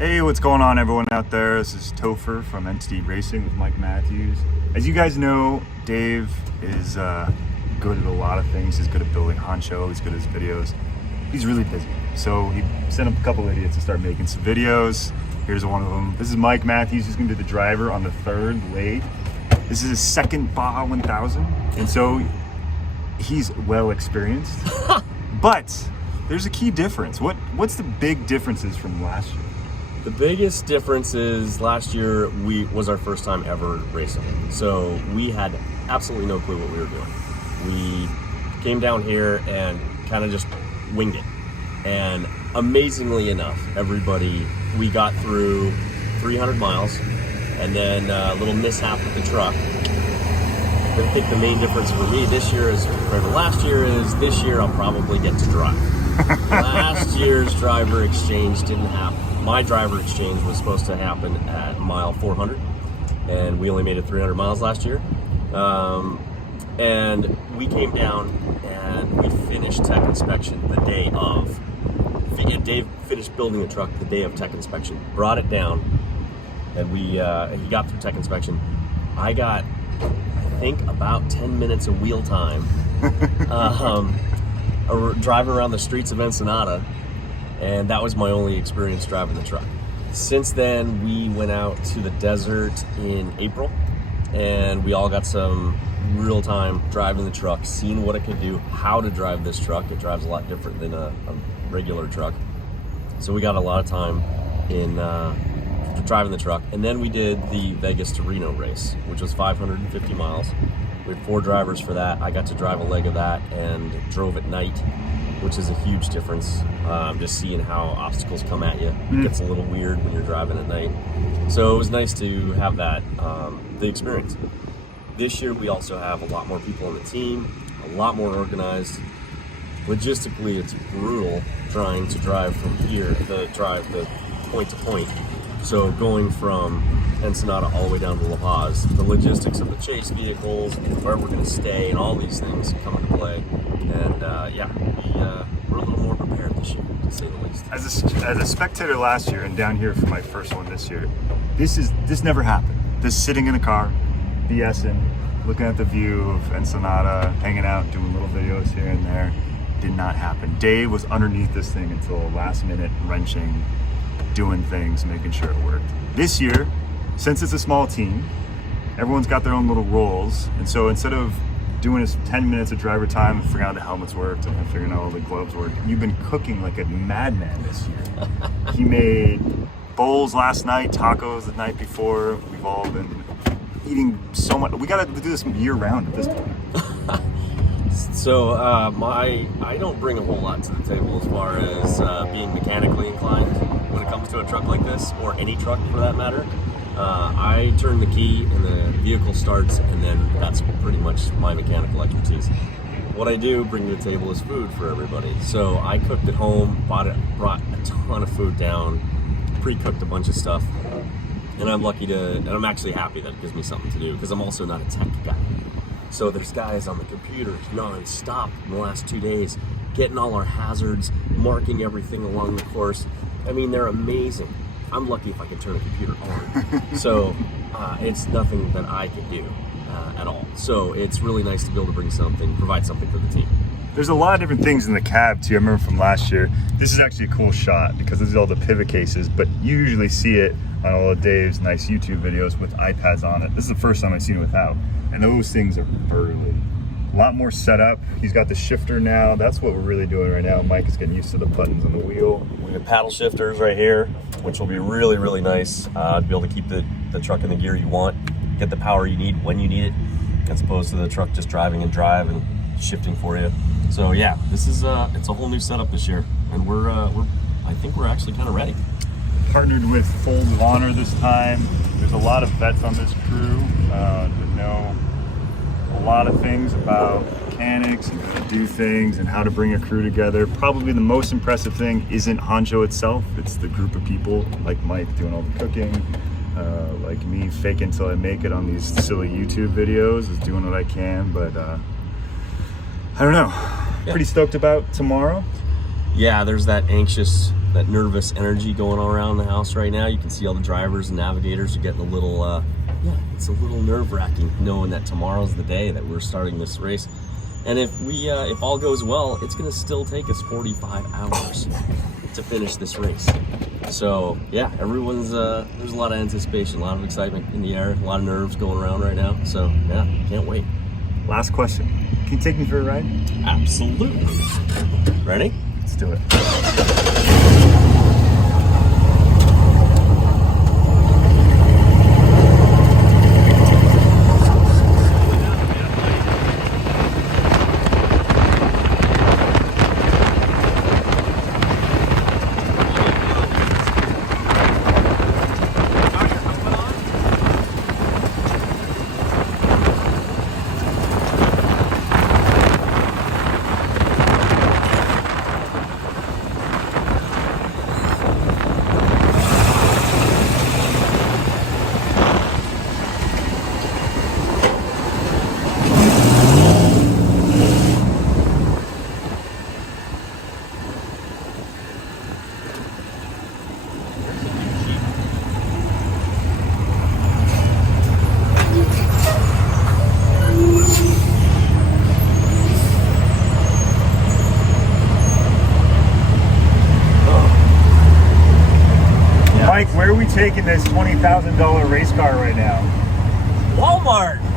Hey, what's going on everyone out there? This is Topher from Entity Racing with Mike Matthews. As you guys know, Dave is good at a lot of things. He's good at building Honcho, he's good at his videos. He's really busy. So he sent up a couple idiots to start making some videos. Here's one of them. This is Mike Matthews, who's gonna be the driver on the third lathe. This is his second Baja 1000. And so he's well experienced. But there's a key difference. What's the big differences from last year? The biggest difference is last year was our first time ever racing. So we had absolutely no clue what we were doing. We came down here and kind of just winged it. And amazingly enough, we got through 300 miles and then a little mishap with the truck. I think the main difference for me this year is compared to last year is this year I'll probably get to drive. Last year's driver exchange didn't happen. My driver exchange was supposed to happen at mile 400, and we only made it 300 miles last year. And we came down and we finished tech inspection the day of. Dave finished building the truck the day of tech inspection, brought it down, and he got through tech inspection. I got, I think, about 10 minutes of wheel time driving around the streets of Ensenada. And that was my only experience driving the truck. Since then, we went out to the desert in April, and we all got some real time driving the truck, seeing what it could do, how to drive this truck. It drives a lot different than a regular truck. So we got a lot of time in driving the truck. And then we did the Vegas to Reno race, which was 550 miles. We had 4 drivers for that. I got to drive a leg of that and drove at night, which is a huge difference. Just seeing how obstacles come at you. It gets a little weird when you're driving at night. So it was nice to have that, the experience. This year we also have a lot more people on the team, a lot more organized. Logistically, it's brutal trying to drive from here, the point to point. So going from Ensenada all the way down to La Paz, the logistics of the chase vehicles, where we're gonna stay, and all these things come into play. And we're a little more prepared this year, to say the least. As a spectator last year and down here for my first one this year, this never happened. This sitting in a car, BSing, looking at the view of Ensenada, hanging out, doing little videos here and there, did not happen. Dave was underneath this thing until last minute, wrenching, doing things, making sure it worked. This year, since it's a small team, everyone's got their own little roles, and so instead of doing his 10 minutes of driver time and figuring out the helmets worked and figuring out all the gloves worked, you've been cooking like a madman this year. He made bowls last night, tacos the night before. We've all been eating so much. We gotta do this year round at this point. So I don't bring a whole lot to the table as far as being mechanically inclined when it comes to a truck like this, or any truck for that matter. I turn the key and the vehicle starts, and then that's pretty much my mechanical expertise. What I do bring to the table is food for everybody. So I cooked at home, brought a ton of food down, pre-cooked a bunch of stuff, and I'm actually happy that it gives me something to do, because I'm also not a tech guy. So there's guys on the computers non-stop in the last 2 days, getting all our hazards, marking everything along the course. I mean, they're amazing. I'm lucky if I can turn a computer on. So it's nothing that I can do at all. So it's really nice to be able to provide something for the team. There's a lot of different things in the cab too. I remember from last year, this is actually a cool shot because this is all the pivot cases, but you usually see it on all of Dave's nice YouTube videos with iPads on it. This is the first time I've seen it without. And those things are burly. A lot more setup. He's got the shifter now. That's what we're really doing right now. Mike is getting used to the buttons on the wheel. We have paddle shifters right here, which will be really, really nice to be able to keep the truck in the gear you want, get the power you need when you need it, as opposed to the truck just driving and drive and shifting for you. So yeah, this is it's a whole new setup this year, and I think we're actually kind of ready. Partnered with Fold of Honor this time. There's a lot of vets on this crew that know a lot of things about mechanics and how to do things and how to bring a crew together. Probably the most impressive thing isn't Honcho itself, it's the group of people like Mike doing all the cooking, like me faking until I make it on these silly YouTube videos, is doing what I can, but I don't know. Pretty stoked about tomorrow. Yeah, there's that anxious that nervous energy going on around the house right now. You can see all the drivers and navigators are getting a little, yeah, it's a little nerve-wracking knowing that tomorrow's the day that we're starting this race. And if all goes well, it's going to still take us 45 hours to finish this race. So yeah, everyone's there's a lot of anticipation, a lot of excitement in the air, a lot of nerves going around right now. So yeah, can't wait. Last question. Can you take me for a ride? Absolutely. Ready? Let's do it. Mike, where are we taking this $20,000 race car right now? Walmart.